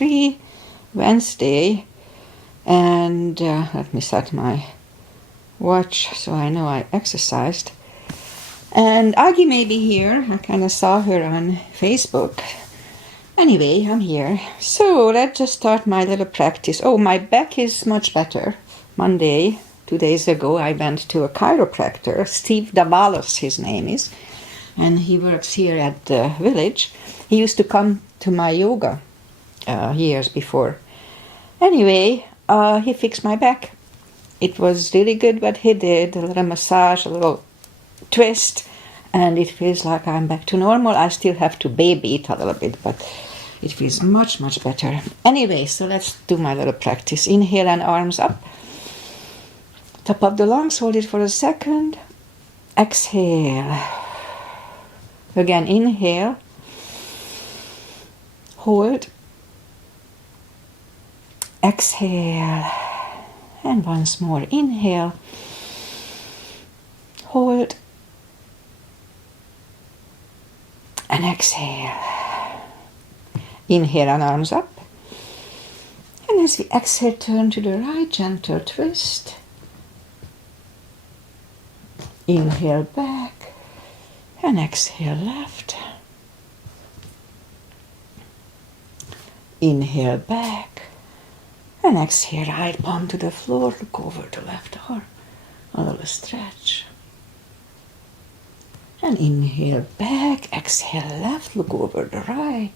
3, Wednesday. And let me set my watch so I know I exercised. And Aggie may be here. I kind of saw her on Facebook. Anyway, I'm here. So let's just start my little practice. Oh, my back is much better. Monday, 2 days ago, I went to a chiropractor. Steve Davalos, his name is. And he works here at the village. He used to come to my yoga years before. Anyway, he fixed my back. It was really good what he did. A little massage, a little twist. And it feels like I'm back to normal. I still have to baby it a little bit, but it feels much, much better. Anyway, so let's do my little practice. Inhale and arms up. Top of the lungs, hold it for a second. Exhale. Again, inhale. Hold. Exhale. And once more, inhale. Hold. And exhale. Inhale and arms up. And as we exhale, turn to the right, gentle twist. Inhale back. And exhale left. Inhale back. And exhale, right palm to the floor. Look over the left arm. A little stretch. And inhale back. Exhale left. Look over the right.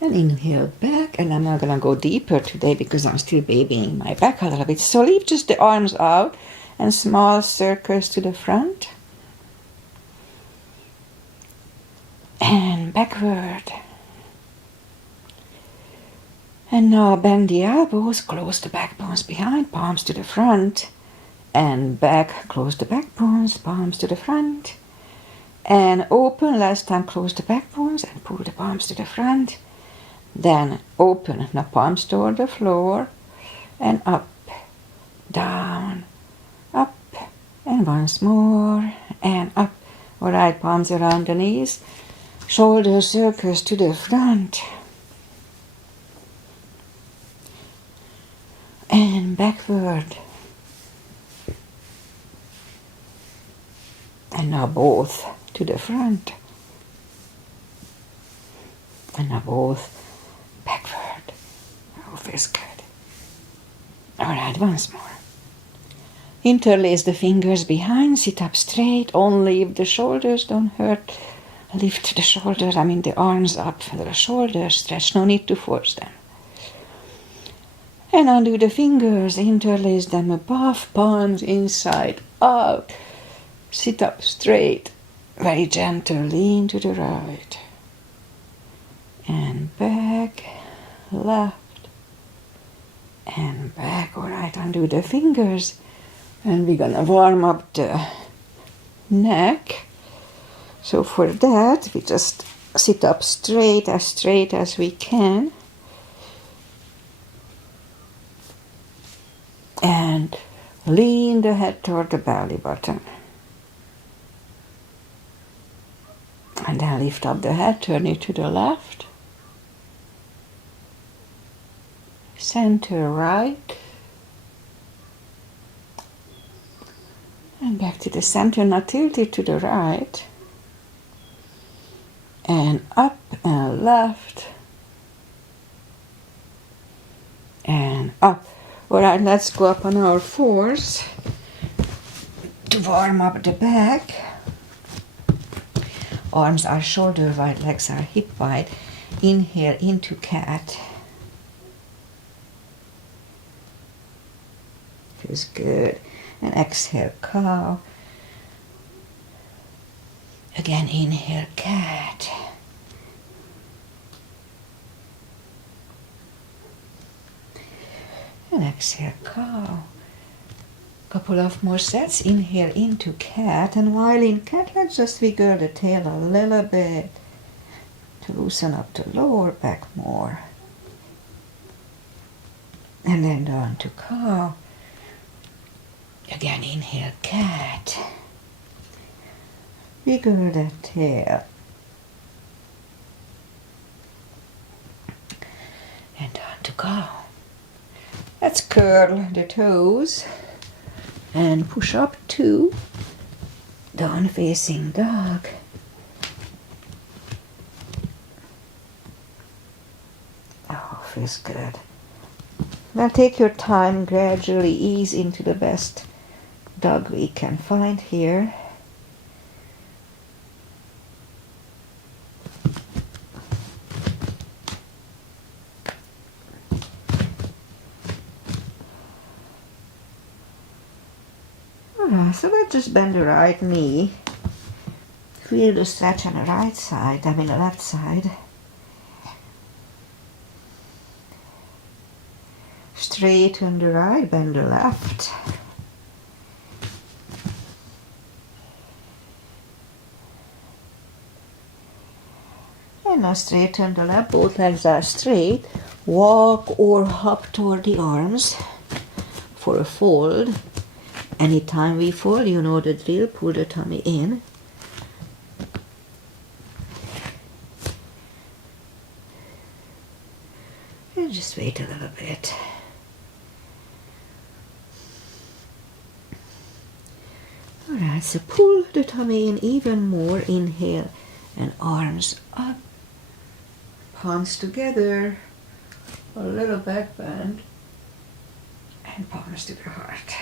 And inhale back. And I'm not going to go deeper today because I'm still babying my back a little bit. So leave just the arms out and small circles to the front. And backward. And now bend the elbows, close the back bones behind, palms to the front. And back, close the back bones, palms to the front. And open, last time close the back bones and pull the palms to the front. Then open, now palms toward the floor. And up, down, up. And once more, and up. Alright, palms around the knees. Shoulder circles to the front. And backward. And now both to the front. And now both backward. Oh, feels good. Alright, once more. Interlace the fingers behind, sit up straight, only if the shoulders don't hurt. Lift the shoulders, the arms up, the shoulders stretch, no need to force them. And undo the fingers, interlace them above, palms inside out. Sit up straight, very gentle, lean to the right. And back, left, and back. Alright, undo the fingers. And we're gonna warm up the neck. So for that, we just sit up straight as we can. And lean the head toward the belly button. And then lift up the head, turn it to the left. Center right. And back to the center, now tilt it to the right. And up and left. And up. Alright, let's go up on our fours to warm up the back. Arms are shoulder wide, legs are hip wide. Inhale into cat. Feels good. And exhale, cow. Again, inhale, cat. And exhale, cow. Couple of more sets. Inhale into cat. And while in cat, let's just wiggle the tail a little bit to loosen up the lower back more. And then down to cow. Again, inhale, cat. Wiggle the tail. And on to go. Let's curl the toes and push up to down facing dog. Oh, feels good. Now take your time, gradually ease into the best dog we can find here. Alright, so let's just bend the right knee. Feel the stretch on the right side, I mean the left side. Straighten the right, bend the left. And now straighten the left, both legs are straight. Walk or hop toward the arms for a fold. Anytime we fold, you know the drill, pull the tummy in. And just wait a little bit. Alright, so pull the tummy in even more, inhale, and arms up, palms together, a little back bend, and palms to the heart.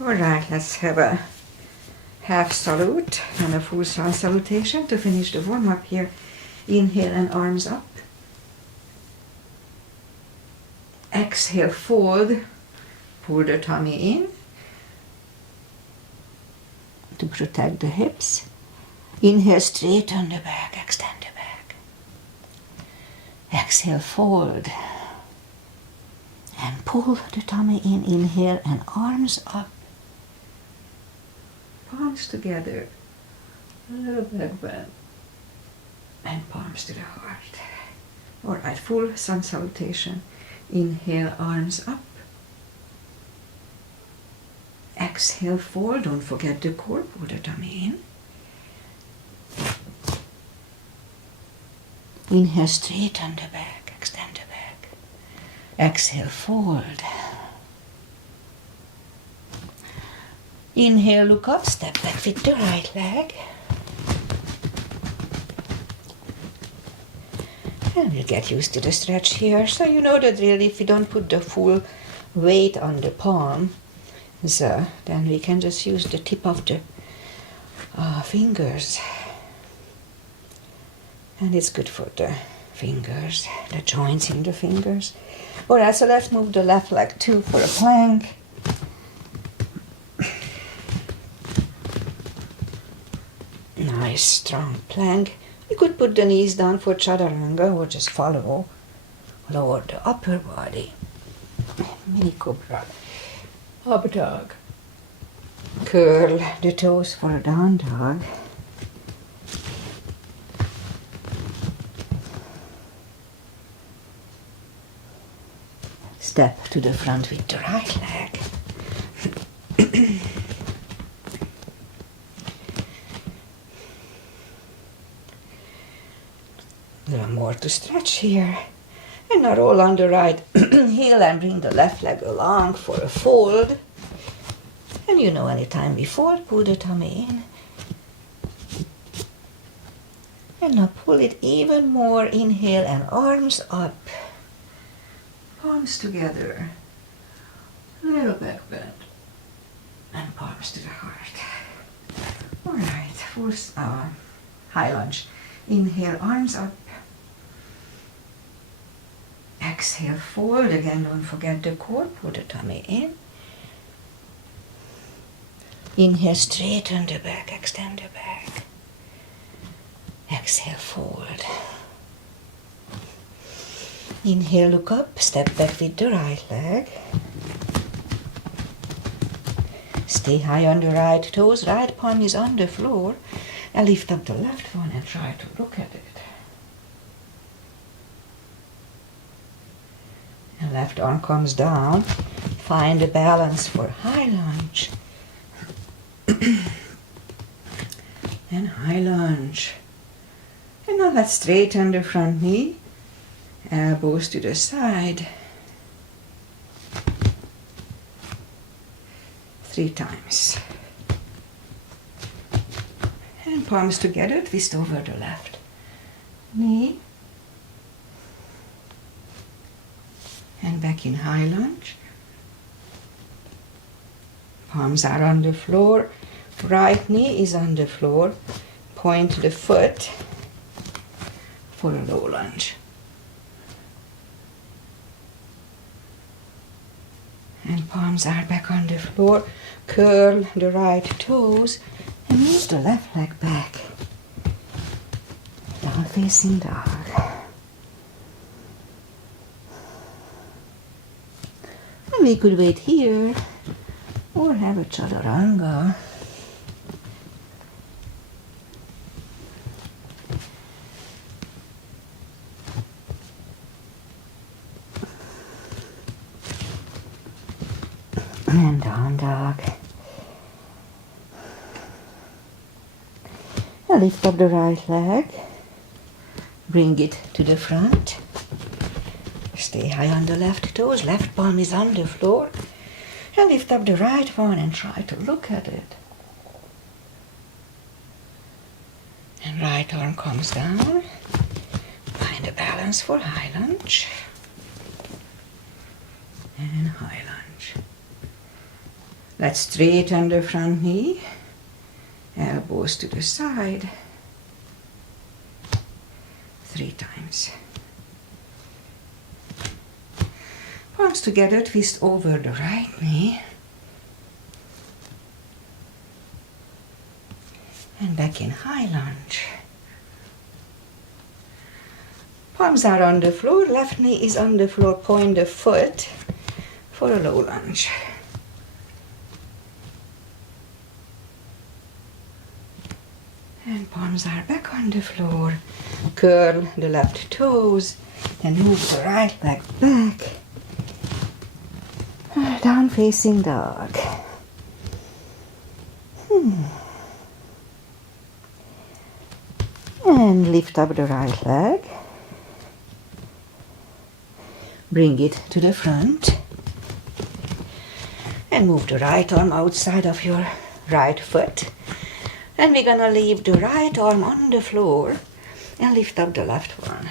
Alright, let's have a half salute and a full sun salutation to finish the warm-up here. Inhale and arms up. Exhale, fold, pull the tummy in to protect the hips. Inhale, straighten the back, extend the back. Exhale, fold. And pull the tummy in, inhale, and arms up. Palms together, a little back bend, and palms to the heart. Alright, full sun salutation. Inhale, arms up. Exhale, fold. Don't forget the core, pull the tummy in. Inhale, straighten the back, extend the back. Exhale, fold. Inhale, look up, step back with the right leg. And we'll get used to the stretch here. So you know that really if we don't put the full weight on the palm, so then we can just use the tip of the fingers. And it's good for the fingers, the joints in the fingers. Alright, so let's move the left leg too for a plank. Nice strong plank. You could put the knees down for chaturanga or just follow. Lower the upper body. Mini cobra. Up dog. Curl the toes for a down dog. Step to the front with the right leg. A little more to stretch here. And now roll on the right heel and bring the left leg along for a fold. And you know anytime we fold, pull the tummy in. And now pull it even more. Inhale and arms up. Palms together. A little back bend. And palms to the heart. Alright, full high lunge. Inhale, arms up. Exhale, fold. Again, don't forget the core. Pull the tummy in. Inhale, straighten the back, extend the back. Exhale, fold. Inhale, look up, step back with the right leg. Stay high on the right toes, right palm is on the floor. Now lift up the left one and try to look at it. And left arm comes down. Find a balance for high lunge. And high lunge. And now let's straighten the front knee. Elbows to the side. 3 times. And palms together, twist over the left knee. And back in high lunge. Palms are on the floor. Right knee is on the floor. Point the foot for a low lunge. And palms are back on the floor. Curl the right toes and move the left leg back. Down facing dog. And we could wait here or have a chaturanga. And down dog. Now lift up the right leg. Bring it to the front. Stay high on the left toes. Left palm is on the floor. And lift up the right one and try to look at it. And right arm comes down. Find a balance for high lunge. And high lunge. Let's straighten the front knee. Elbows to the side. 3 times. Palms together, twist over the right knee. And back in high lunge. Palms are on the floor, left knee is on the floor, point the foot for a low lunge. And palms are back on the floor. Curl the left toes and move the right leg back. Down facing dog. And lift up the right leg. Bring it to the front. And move the right arm outside of your right foot. And we're gonna leave the right arm on the floor and lift up the left one.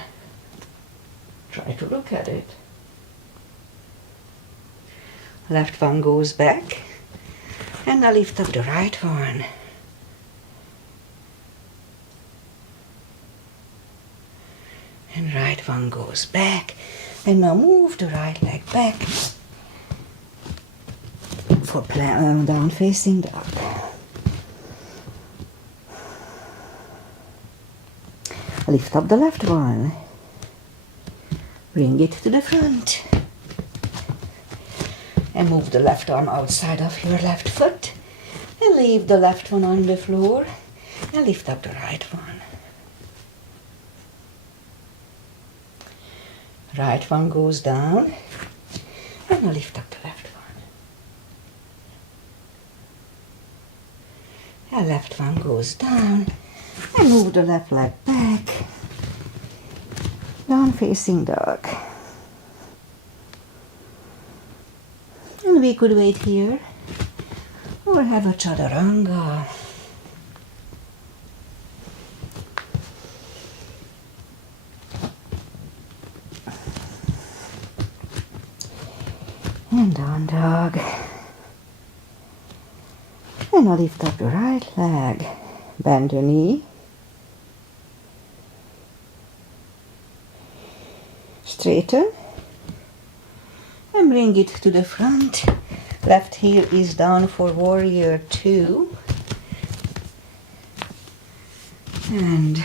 Try to look at it. Left one goes back. And now lift up the right one. And right one goes back. And now move the right leg back for down facing dog. Lift up the left one. Bring it to the front. And move the left arm outside of your left foot. And leave the left one on the floor. And lift up the right one. Right one goes down. And now lift up the left one. And left one goes down. And move the left leg back. Down facing dog. And we could wait here or have a chaturanga. And down dog. And I'll lift up the right leg. Bend the knee. Straighten. And bring it to the front. Left heel is down for warrior 2. And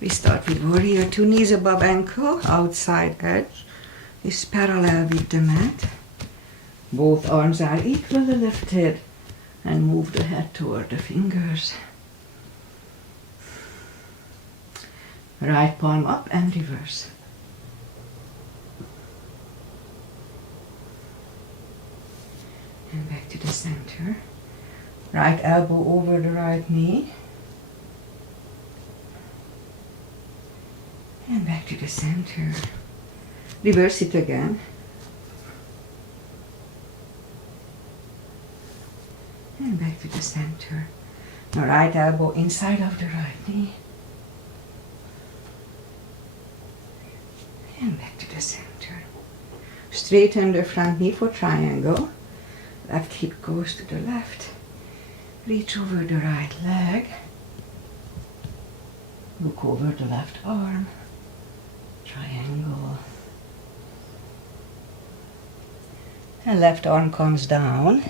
we start with warrior 2. Knees above ankle, outside edge is parallel with the mat. Both arms are equally lifted. And move the head toward the fingers. Right palm up and reverse. And back to the center. Right elbow over the right knee. And back to the center. Reverse it again. And back to the center. Now right elbow inside of the right knee. And back to the center. Straighten the front knee for triangle. Left hip goes to the left. Reach over the right leg. Look over the left arm. Triangle. And left arm comes down.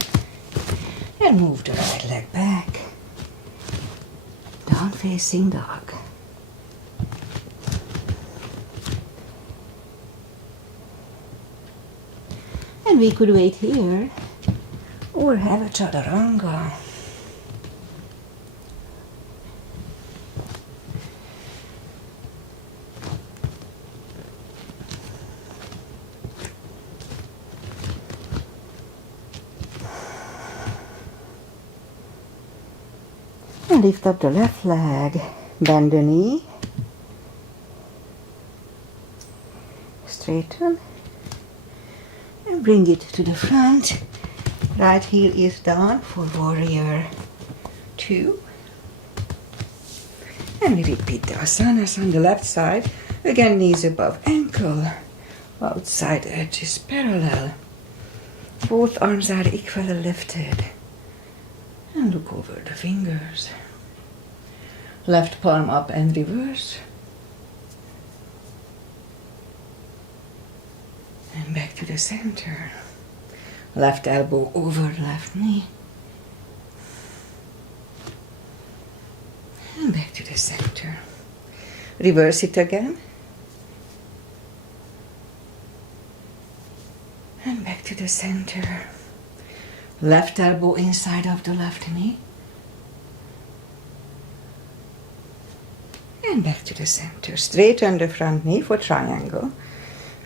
And move the right leg back. Down facing dog. And we could wait here or have a chaturanga. And lift up the left leg, bend the knee, straighten, and bring it to the front. Right heel is down for warrior 2. And we repeat the asanas on the left side. Again, knees above ankle, outside edges parallel. Both arms are equally lifted. And look over the fingers. Left palm up and reverse. And back to the center. Left elbow over left knee. And back to the center. Reverse it again. And back to the center. Left elbow inside of the left knee. And back to the center. Straighten the front knee for triangle.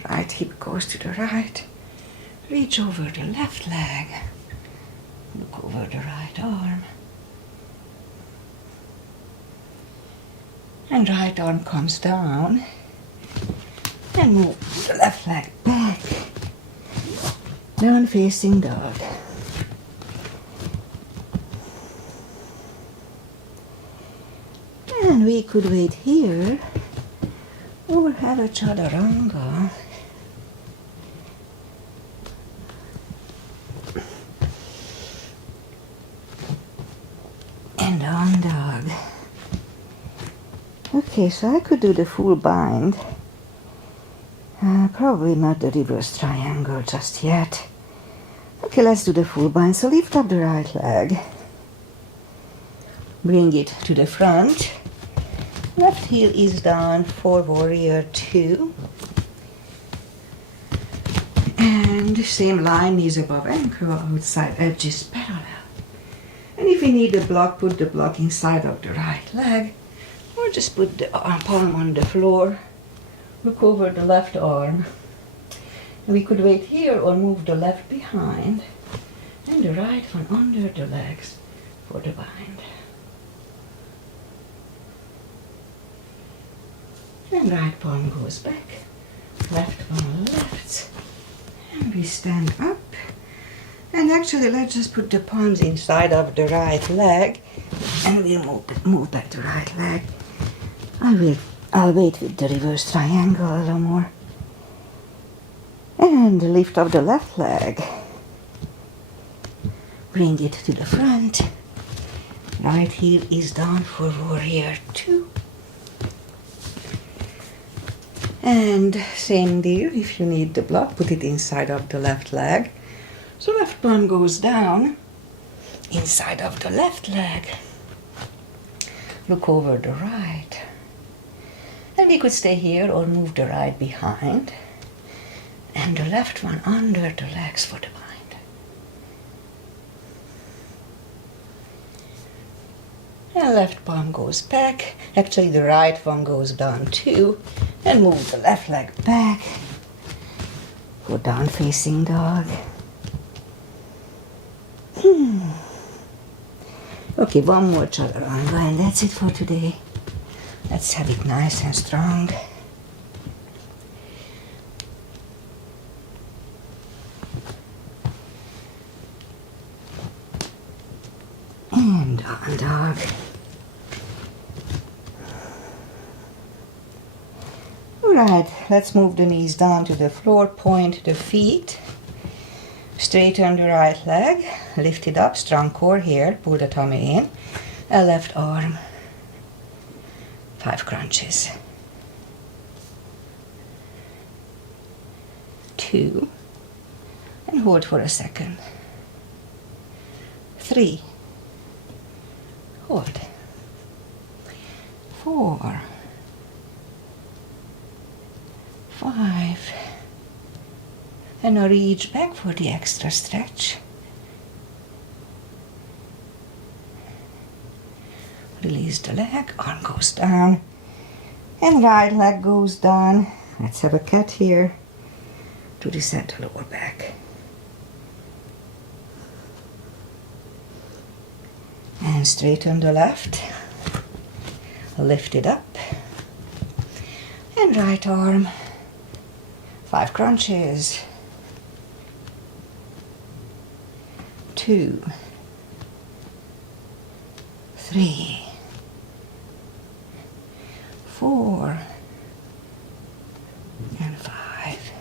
Right hip goes to the right. Reach over the left leg. Look over the right arm. And right arm comes down. And move the left leg back. Down facing dog. And we could wait here or have a chaturanga. And down dog. Okay, so I could do the full bind. Probably not the reverse triangle just yet. Okay, let's do the full bind. So lift up the right leg. Bring it to the front. Left heel is down for warrior 2. And the same line is above ankle, outside edges parallel. And if you need a block, put the block inside of the right leg. Or just put the palm on the floor. Look over the left arm. We could wait here or move the left behind. And the right one under the legs for the bind. And right palm goes back, left one left, and we stand up. And actually, let's just put the palms inside of the right leg, and we'll move back the right leg. I'll wait with the reverse triangle a little more. And lift up the left leg. Bring it to the front. Right heel is down for warrior 2. And same deal, if you need the block, put it inside of the left leg. So left palm goes down, inside of the left leg. Look over the right. And we could stay here or move the right behind. And the left one under the legs for the bind. And left palm goes back. Actually, the right one goes down too. And move the left leg back. Go down facing dog. Okay, one more chaturanga and that's it for today. Let's have it nice and strong. down dog. Alright, let's move the knees down to the floor, point the feet, straighten the right leg, lift it up, strong core here, pull the tummy in, a left arm, 5 crunches. 2, and hold for a second. 3, hold. 4, 5, and now reach back for the extra stretch. Release the leg, arm goes down, and right leg goes down. Let's have a cat here to the center lower back. And straighten the left, lift it up, and right arm, 5 crunches. 2, 3, 4, and 5.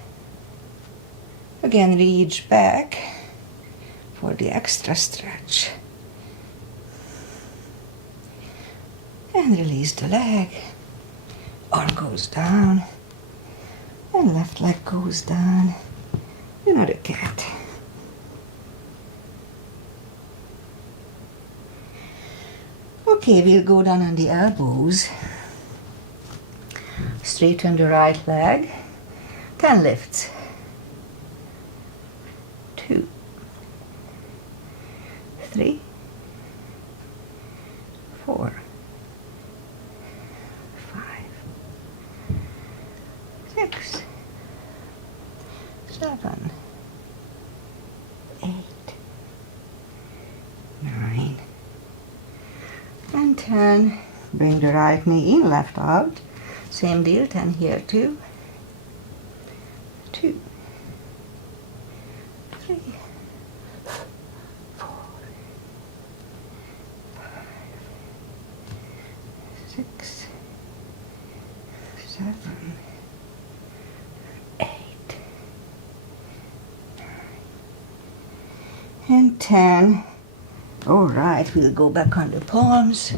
Again, reach back for the extra stretch. And release the leg. Arm goes down. And left leg goes down. Another cat. Okay, we'll go down on the elbows. Straighten the right leg. 10 lifts. 2, 3, 4, 5, 6, 7, 8, 9, and 10. Bring the right knee in, left out. Same deal, 10 here too. 2, 3, 4, 5, 6, 7, 8, 9, and 10. Alright, we'll go back on the palms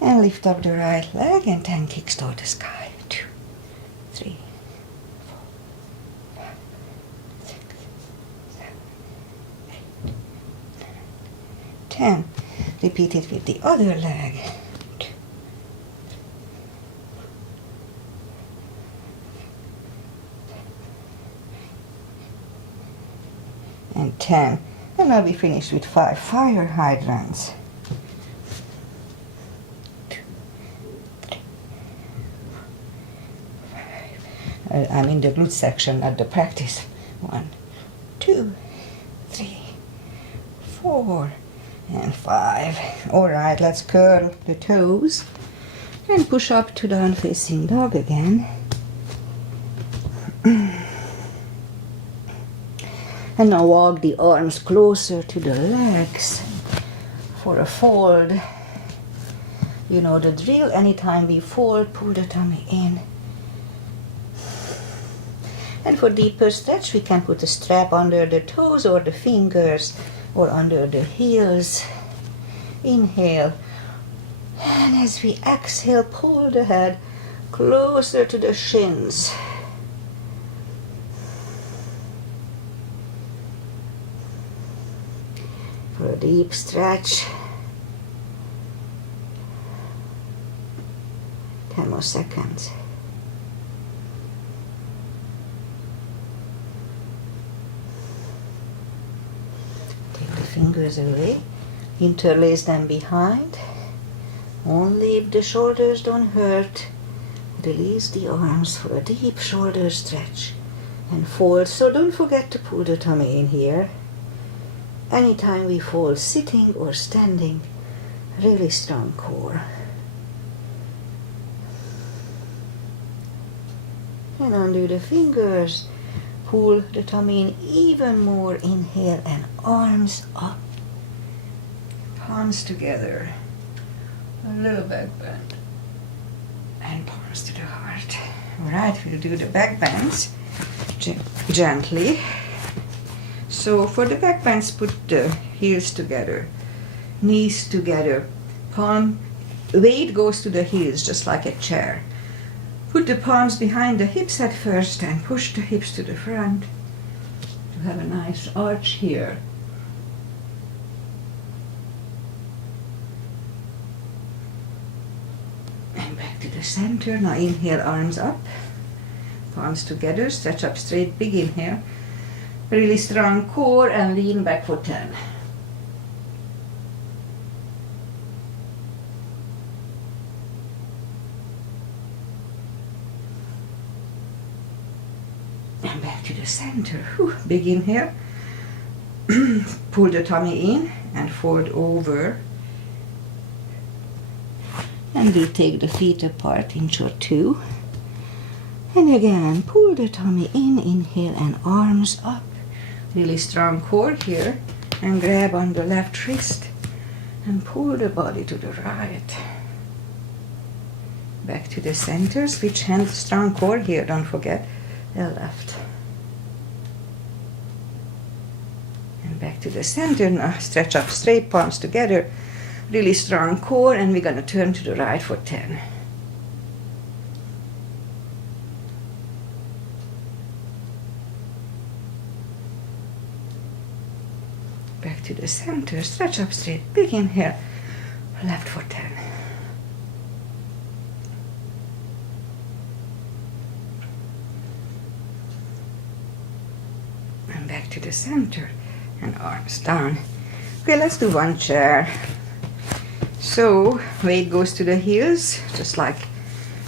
and lift up the right leg and 10 kicks toward the sky. 2, 3, 4, 5, 6, 7, 8, 9, 10. Repeat it with the other leg. 2, and 10. And now we finish with 5 fire hydrants. 2, 3, 4, 5. I'm in the glute section at the practice. 1, 2, 3, 4, and 5. Alright, let's curl the toes and push up to down facing dog again. And now walk the arms closer to the legs for a fold. You know the drill. Anytime we fold, pull the tummy in. And for deeper stretch, we can put a strap under the toes or the fingers or under the heels. Inhale. And as we exhale, pull the head closer to the shins. For a deep stretch. 10 more seconds. Take the fingers away. Interlace them behind. Only if the shoulders don't hurt. Release the arms for a deep shoulder stretch. And fold. So don't forget to pull the tummy in here. Anytime we fold, sitting or standing, really strong core. And undo the fingers, pull the tummy in even more, inhale and arms up, palms together, a little back bend, and palms to the heart. All right, we'll do the back bends gently. So for the back bends, put the heels together, knees together, weight goes to the heels just like a chair. Put the palms behind the hips at first and push the hips to the front to have a nice arch here. And back to the center. Now inhale, arms up, palms together, stretch up straight, big inhale. Really strong core and lean back for 10. And back to the center. Whew. Big inhale. Pull the tummy in and fold over. And we'll take the feet apart inch or two. And again, pull the tummy in, inhale, and arms up. Really strong core here. And grab on the left wrist and pull the body to the right. Back to the center. Switch hands, strong core here, don't forget. The left. And back to the center. Now stretch up straight, palms together. Really strong core, and we're going to turn to the right for 10. Back to the center, stretch up straight, big inhale, left for 10. And back to the center, and arms down. Okay, let's do one chair. So, weight goes to the heels, just like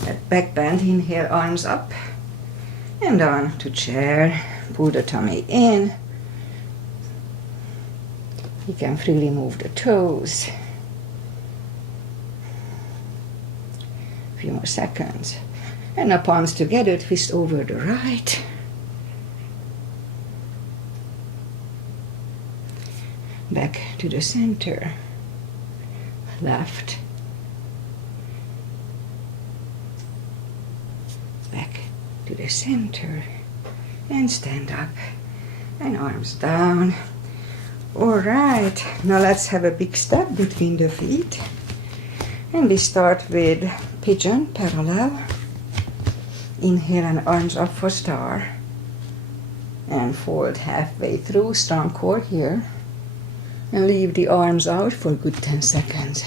that back bend. Inhale, arms up, and down to chair. Pull the tummy in. You can freely move the toes. A few more seconds. And now palms together, twist over the right. Back to the center. Left. Back to the center. And stand up. And arms down. Alright, now let's have a big step between the feet. And we start with pigeon, parallel. Inhale and arms up for star. And fold halfway through, strong core here. And leave the arms out for a good 10 seconds.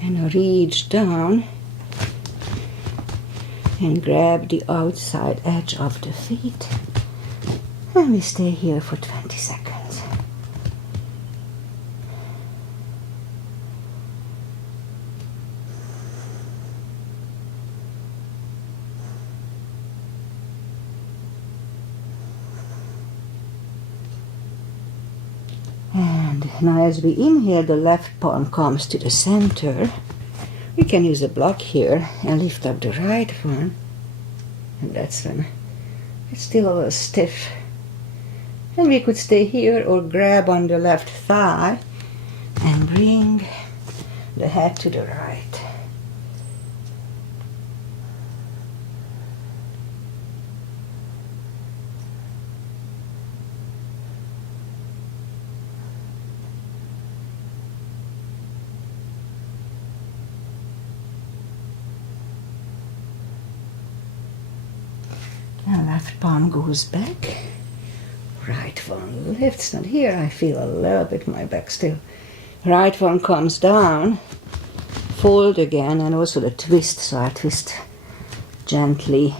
And now reach down and grab the outside edge of the feet, and we stay here for 20 seconds. And now as we inhale, the left palm comes to the center. We can use a block here and lift up the right one, and that's when it's still a little stiff. And we could stay here or grab on the left thigh and bring the head to the right. Now left palm goes back, right one lifts, and here I feel a little bit my back still. Right one comes down, fold again, and also the twist, so I twist gently.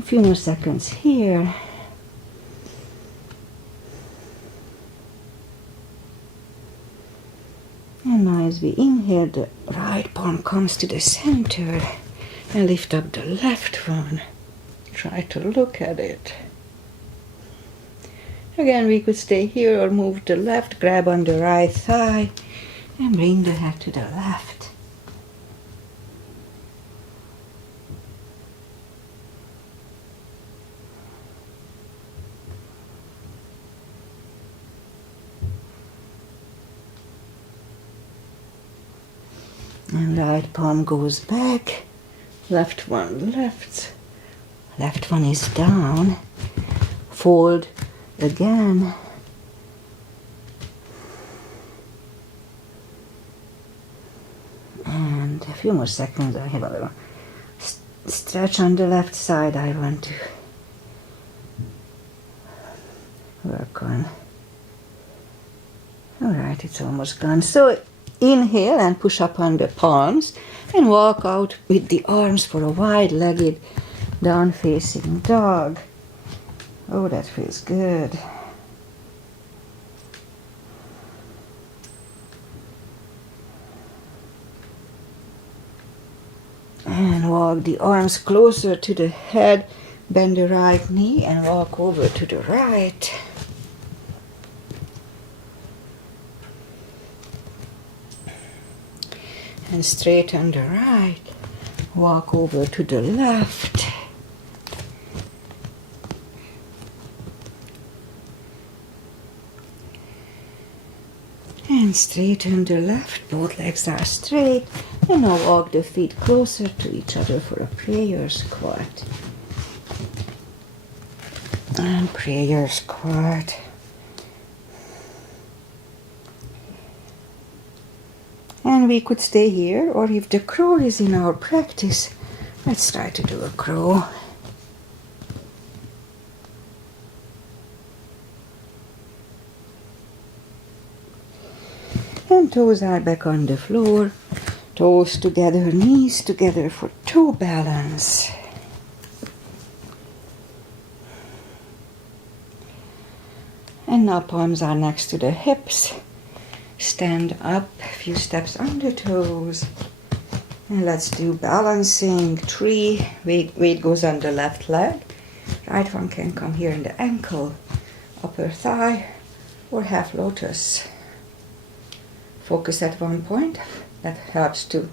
A few more seconds here. And now as we inhale, the right palm comes to the center, and lift up the left one. Try to look at it. Again, we could stay here or move the left, grab on the right thigh, and bring the head to the left. And right palm goes back. Left one left. Left one is down. Fold again. And a few more seconds. I have a little stretch on the left side I want to work on. Alright, it's almost gone. So inhale and push up on the palms and walk out with the arms for a wide-legged down-facing dog. Oh, that feels good. And walk the arms closer to the head, bend the right knee and walk over to the right. And straighten the right, walk over to the left. And straighten the left, both legs are straight. And now walk the feet closer to each other for a prayer squat. And prayer squat. And we could stay here, or if the crow is in our practice, let's try to do a crow. And toes are back on the floor. Toes together, knees together for toe balance. And now palms are next to the hips. Stand up, a few steps on the toes. And let's do balancing 3. Weight goes on the left leg. Right one can come here in the ankle, upper thigh, or half lotus. Focus at one point. That helps to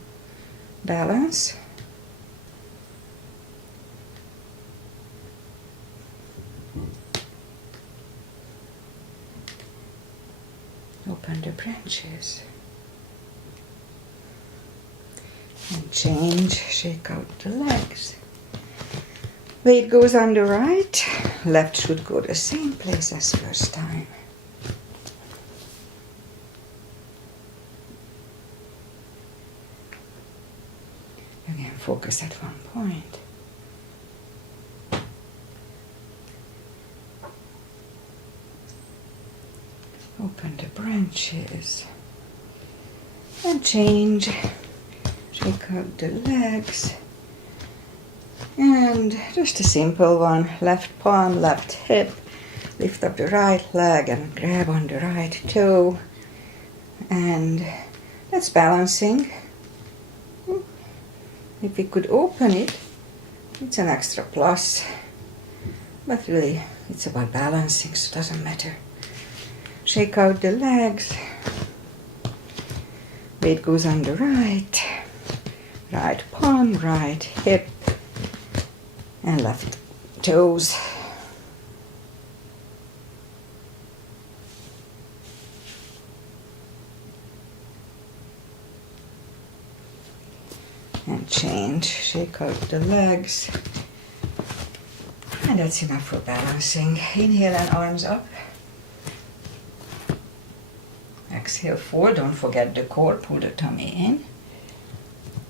balance. Open the branches. And change, shake out the legs. Weight goes on the right. Left should go the same place as first time. Again, focus at one point. Open the branches. And change. Shake out the legs. And just a simple one. Left palm, left hip. Lift up the right leg and grab on the right toe. And that's balancing. If we could open it, it's an extra plus. But really, it's about balancing, so it doesn't matter. Shake out the legs. Weight goes on the right. Right palm, right hip, and left toes. And change, shake out the legs. And that's enough for balancing. Inhale and arms up. Exhale, 4. Don't forget the core, pull the tummy in.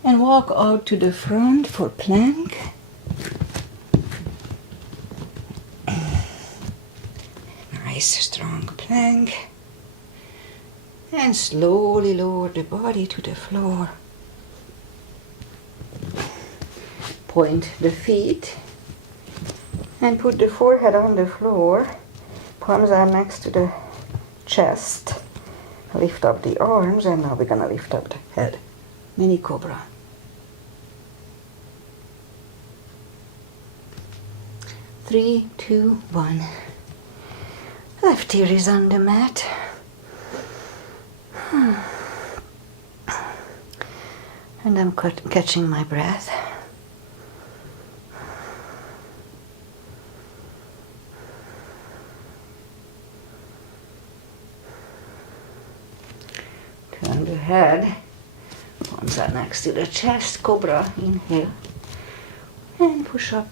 And walk out to the front for plank. Nice, strong plank. And slowly lower the body to the floor. Point the feet and put the forehead on the floor. Palms are next to the chest. Lift up the arms, and now we're gonna lift up the head. Mini cobra. Three, 2, 1. Left ear is on the mat. And I'm catching my breath. Turn the head Arms are next to the chest, cobra, inhale, and push up.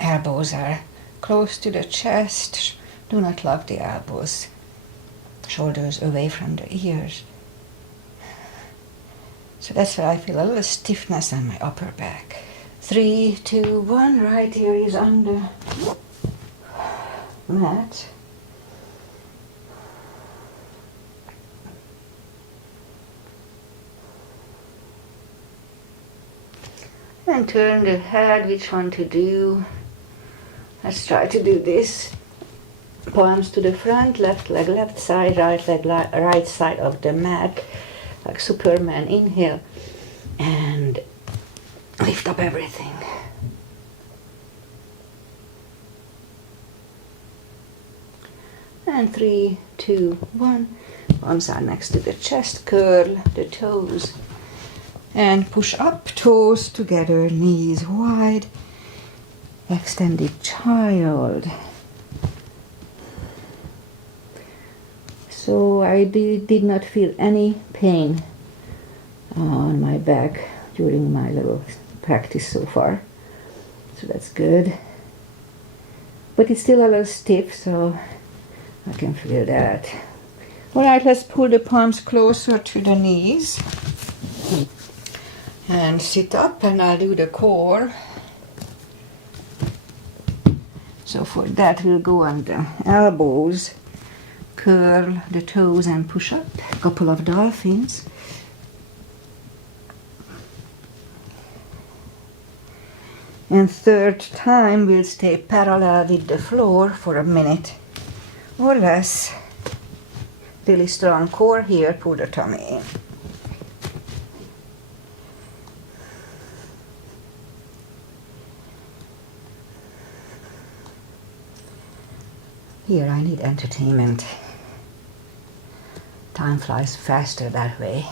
Elbows are close to the chest, do not lock the elbows, shoulders away from the ears. So that's where I feel a little stiffness on my upper back. 3, 2, 1, right ear is on the mat. And turn the head, which one to do? Let's try to do this. Palms to the front, left leg left side, right leg right side of the mat, like Superman. Inhale and lift up everything. And 3, 2, 1. Arms are next to the chest, curl the toes. And push up, toes together, knees wide. Extended child. So I did not feel any pain on my back during my little practice so far. So that's good. But it's still a little stiff, so I can feel that. Alright, let's pull the palms closer to the knees. And sit up, and I'll do the core. So for that we'll go on the elbows, curl the toes and push up. A couple of dolphins. And third time we'll stay parallel with the floor for a minute or less. Really strong core here, pull the tummy in. Here I need entertainment. Time flies faster that way.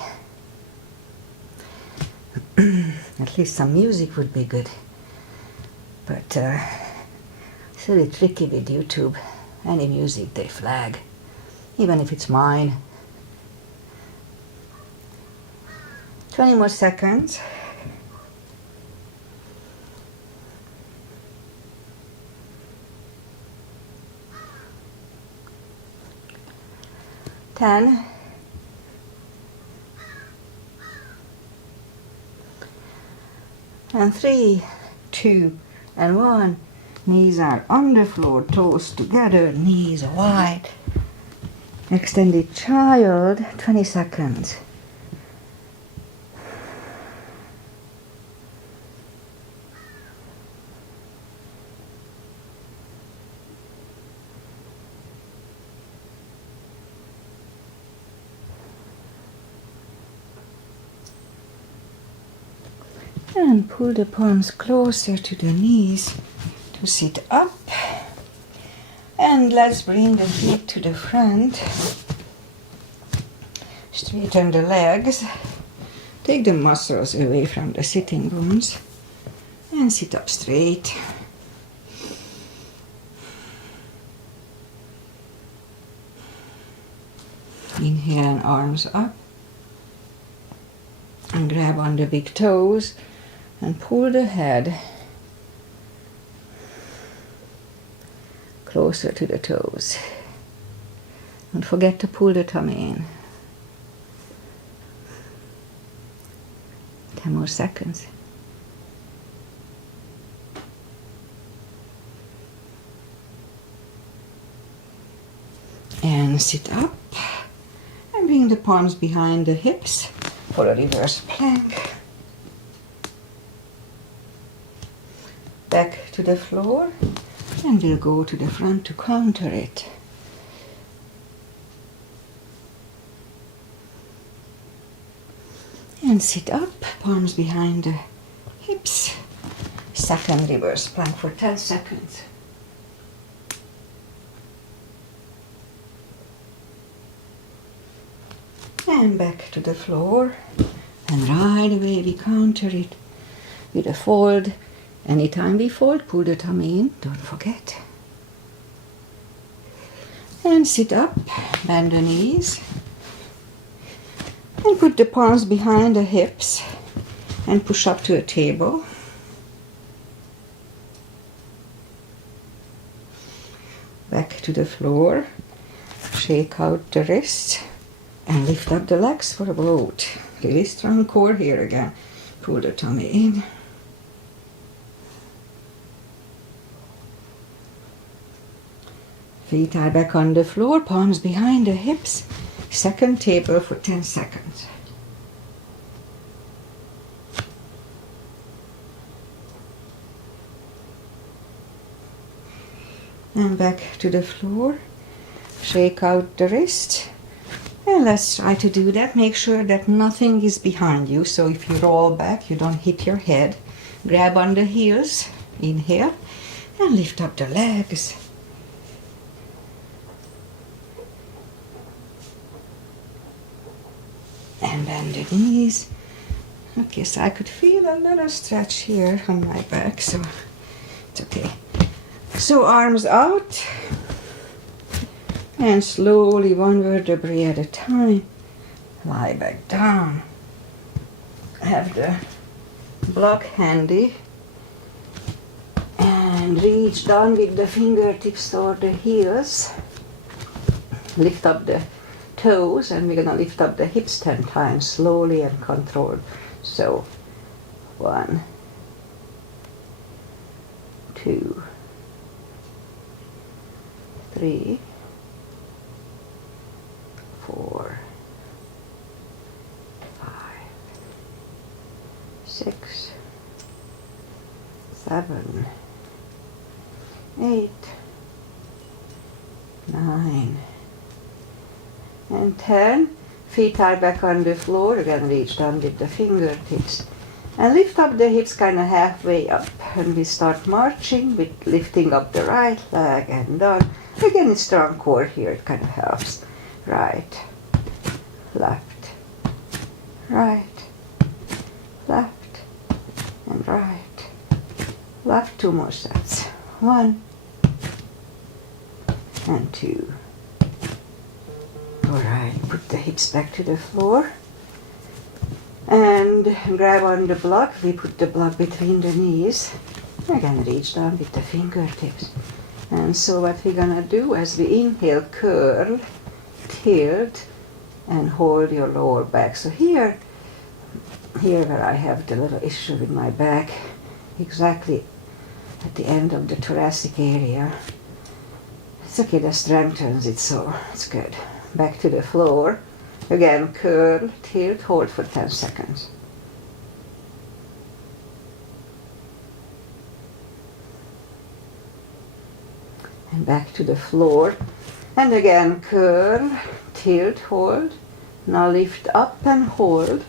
At least some music would be good. But it's really tricky with YouTube. Any music they flag, even if it's mine. 20 more seconds. Ten. And 3, 2, and 1. Knees are on the floor, toes together, knees wide. Extended child, 20 seconds. And pull the palms closer to the knees to sit up. And let's bring the feet to the front. Straighten the legs. Take the muscles away from the sitting bones. And sit up straight. Inhale and arms up. And grab on the big toes. And pull the head closer to the toes. Don't forget to pull the tummy in. 10 more seconds. And sit up and bring the palms behind the hips for a reverse plank. Back to the floor, and we'll go to the front to counter it. And sit up, palms behind the hips. Second reverse plank for 10 seconds. And back to the floor, and right away we counter it with a fold. Anytime we fold, pull the tummy in, don't forget. And sit up, bend the knees. And put the palms behind the hips and push up to a table. Back to the floor. Shake out the wrists and lift up the legs for a float. Really strong core here again. Pull the tummy in. Feet are back on the floor, palms behind the hips. Second table for 10 seconds. And back to the floor. Shake out the wrist. And let's try to do that. Make sure that nothing is behind you. So if you roll back, you don't hit your head. Grab on the heels. Inhale. And lift up the legs. And bend the knees. Okay, so I could feel a little stretch here on my back, so it's okay. So arms out. And slowly, one vertebrae at a time, lie back down. Have the block handy. And reach down with the fingertips toward the heels. Lift up the toes, and we're going to lift up the hips 10 times, slowly and controlled. So, 1, 2, 3, 4, 5, 6, 7, 8, 9, and 10. Feet are back on the floor. Again, reach down with the fingertips. And lift up the hips kind of halfway up. And we start marching with lifting up the right leg and down. Again, it's strong core here. It kind of helps. Right, left, right, left, and right. Left, 2 more sets. 1 and 2. Alright, put the hips back to the floor and grab on the block. We put the block between the knees. Again, reach down with the fingertips. And so what we're gonna do as we inhale, curl, tilt, and hold your lower back. So here where I have the little issue with my back, exactly at the end of the thoracic area. It's okay, that strengthens it, so it's good. Back to the floor. Again, curl, tilt, hold for 10 seconds. And back to the floor. And again, curl, tilt, hold. Now lift up and hold.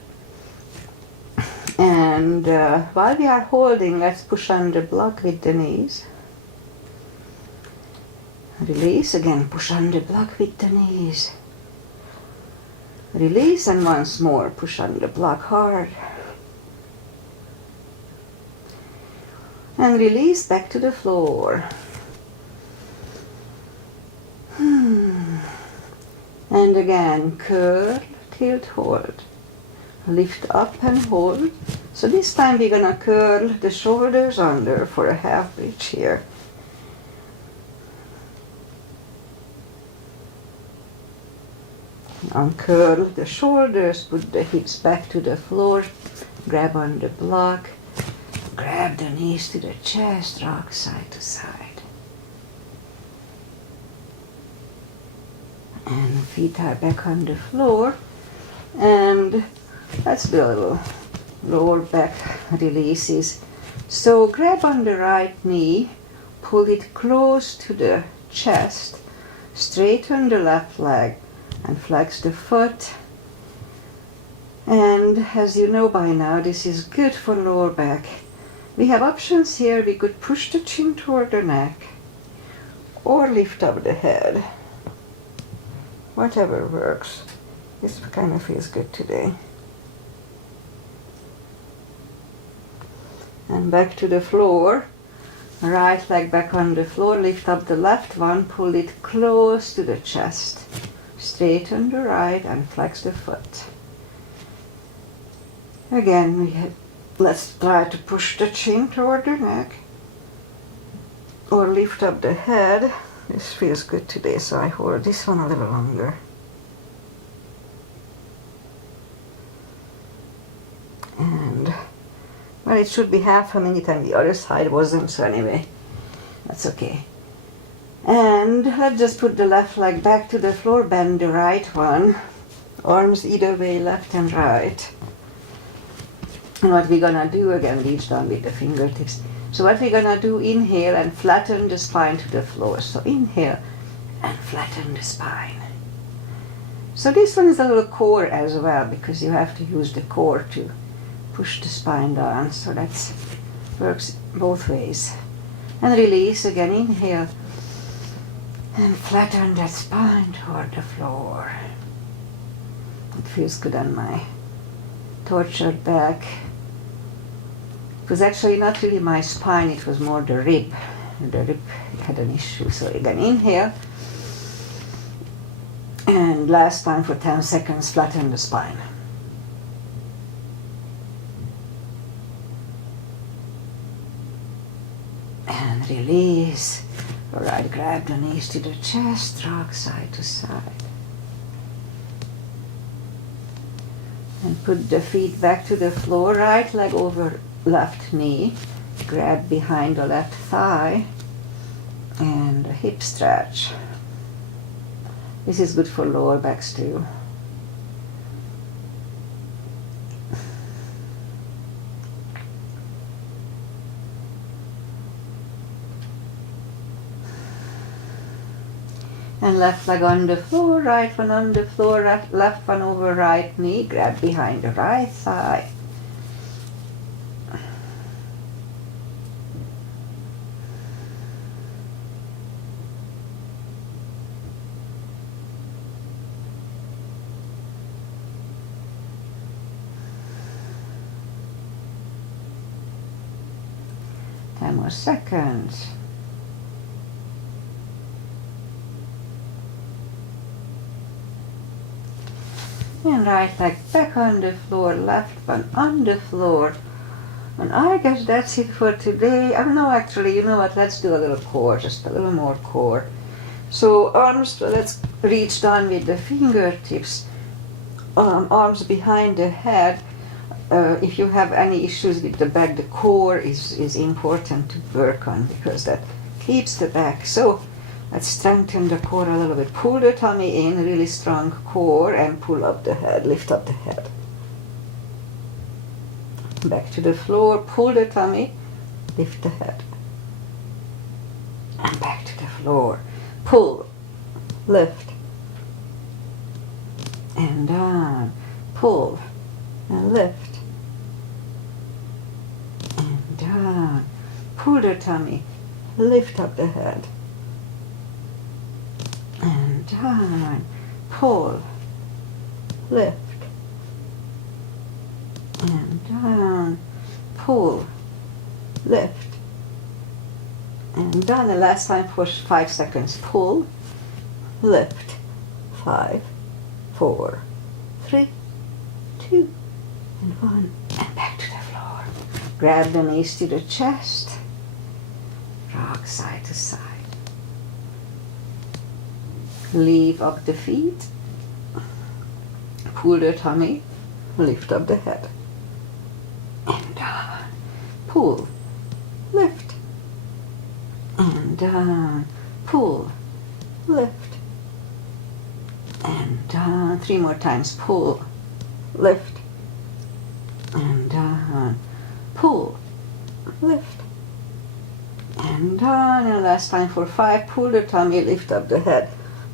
And while we are holding, let's push on the block with the knees. Release, again, push on the block with the knees. Release, and once more, push on the block hard. And release, back to the floor. And again, curl, tilt, hold. Lift up and hold. So this time we're gonna curl the shoulders under for a half bridge here. Uncurl the shoulders, put the hips back to the floor, grab on the block, grab the knees to the chest, rock side to side. And feet are back on the floor. And let's do a little lower back releases. So grab on the right knee, pull it close to the chest, straighten the left leg, and flex the foot. And as you know by now, this is good for lower back. We have options here. We could push the chin toward the neck or lift up the head. Whatever works. This kind of feels good today. And back to the floor. Right leg back on the floor. Lift up the left one. Pull it close to the chest. Straighten the right and flex the foot. Again, let's try to push the chin toward the neck or lift up the head. This feels good today, so I hold this one a little longer. And, well, it should be half a minute and the other side wasn't, so anyway, that's okay. And let's just put the left leg back to the floor, bend the right one, arms either way, left and right. And what we're gonna do, again, reach down with the fingertips. So what we're gonna do, inhale and flatten the spine to the floor. So inhale and flatten the spine. So this one is a little core as well, because you have to use the core to push the spine down. So that works both ways. And release, again, inhale and flatten that spine toward the floor. It feels good on my tortured back. It was actually not really my spine, it was more the rib. The rib had an issue. So again, inhale. And last time for 10 seconds, flatten the spine. And release. Alright, grab the knees to the chest, rock side to side. And put the feet back to the floor, right leg over left knee. Grab behind the left thigh and a hip stretch. This is good for lower backs too. And left leg on the floor, right one on the floor, left one over right knee. Grab behind the right thigh. More seconds. And right leg back on the floor, left one on the floor. And I guess that's it for today. I don't know, actually, you know what, let's do a little core, just a little more core. So arms, let's reach down with the fingertips, arms behind the head. If you have any issues with the back, the core is important to work on, because that keeps the back. So let's strengthen the core a little bit. Pull the tummy in, really strong core, and pull up the head, lift up the head. Back to the floor, pull the tummy, lift the head. And back to the floor. Pull, lift, and down. Pull and lift. And down. Pull the tummy, lift up the head. And down. Pull, lift. And down. Pull, lift. And down. The last time for 5 seconds. Pull, lift. 5, 4, 3, 2, and 1. And back to the floor. Grab the knees to the chest. Rock side to side. Leave up the feet. Pull the tummy. Lift up the head. And down. Pull. Lift. And down. Pull. Lift. And down. 3 more times. Pull. Lift. And down. Pull. Lift. And down. And last time for 5. Pull the tummy. Lift up the head.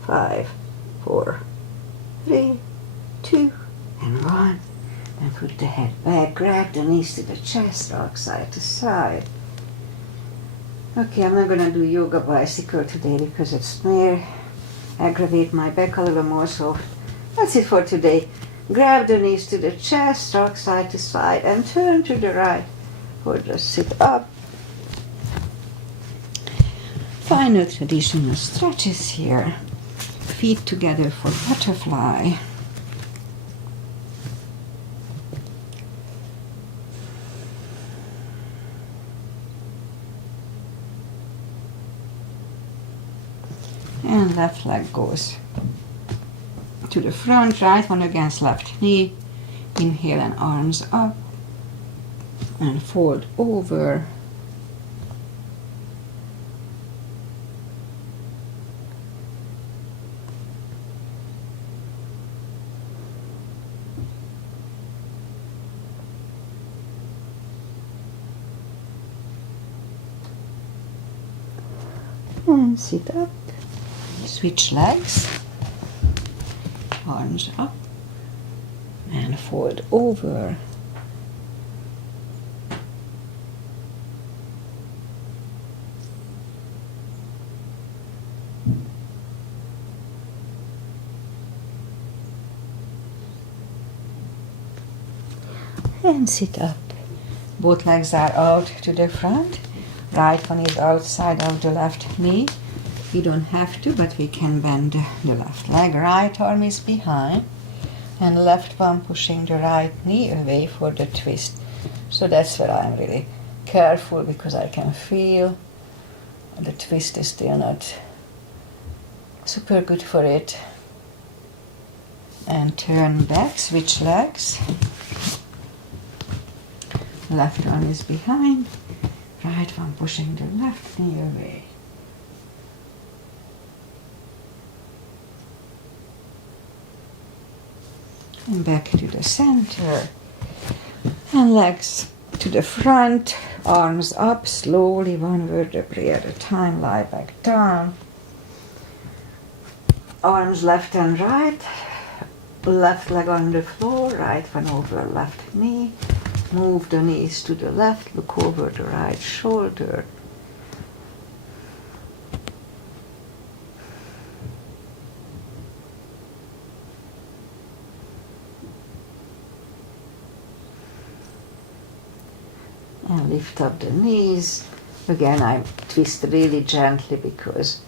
5, 4, 3, 2, and 1. And put the head back. Grab the knees to the chest, rock side to side. Okay, I'm not gonna do yoga bicycle today because it's may aggravate my back a little more, so that's it for today. Grab the knees to the chest, rock side to side, and turn to the right, or just sit up. Final traditional stretches here. Feet together for butterfly. and left leg goes to the front, right one against left knee. Inhale and arms up and fold over. And sit up, switch legs, arms up and fold over. And sit up. Both legs are out to the front. Right one is outside of the left knee. You don't have to, but we can bend the left leg. Right arm is behind and left one pushing the right knee away for the twist. So that's where I'm really careful, because I can feel the twist is still not super good for it. And turn back, switch legs. Left arm is behind, right one pushing the left knee away. And back to the center. And legs to the front, arms up, slowly one vertebrae at a time, lie back down. Arms left and right, left leg on the floor, right one over left knee. Move the knees to the left, look over the right shoulder. And lift up the knees. Again, I twist really gently because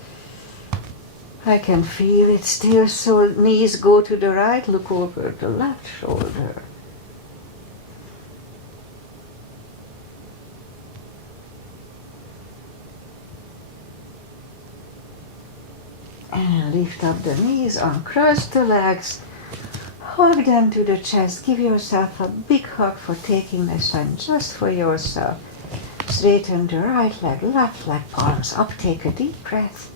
I can feel it still. So knees go to the right, look over the left shoulder. And lift up the knees, uncross the legs, hug them to the chest. Give yourself a big hug for taking this time just for yourself. Straighten the right leg, left leg, palms up. Take a deep breath.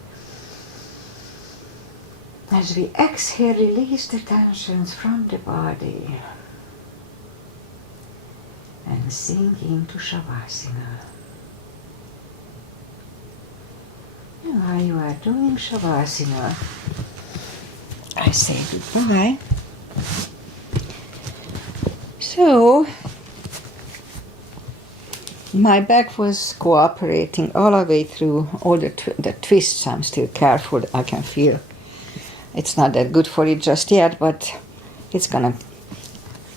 As we exhale, release the tensions from the body and sink into Shavasana. And while you are doing Shavasana, I say goodbye. So, my back was cooperating all the way through all the twists. I'm still careful. I can feel it's not that good for it just yet, but it's gonna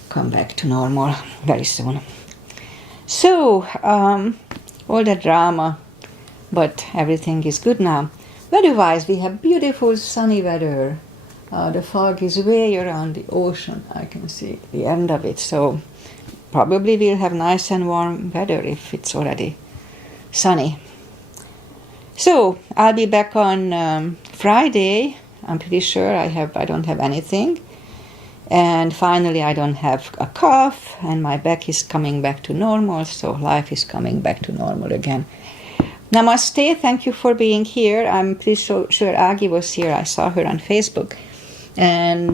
come back to normal very soon. So, all the drama, but everything is good now. Weather-wise, we have beautiful sunny weather. The fog is way around the ocean. I can see the end of it. So probably we'll have nice and warm weather if it's already sunny. So I'll be back on Friday. I'm pretty sure I don't have anything. And finally I don't have a cough and my back is coming back to normal. So life is coming back to normal again. Namaste. Thank you for being here. I'm pretty sure Agi was here. I saw her on Facebook. And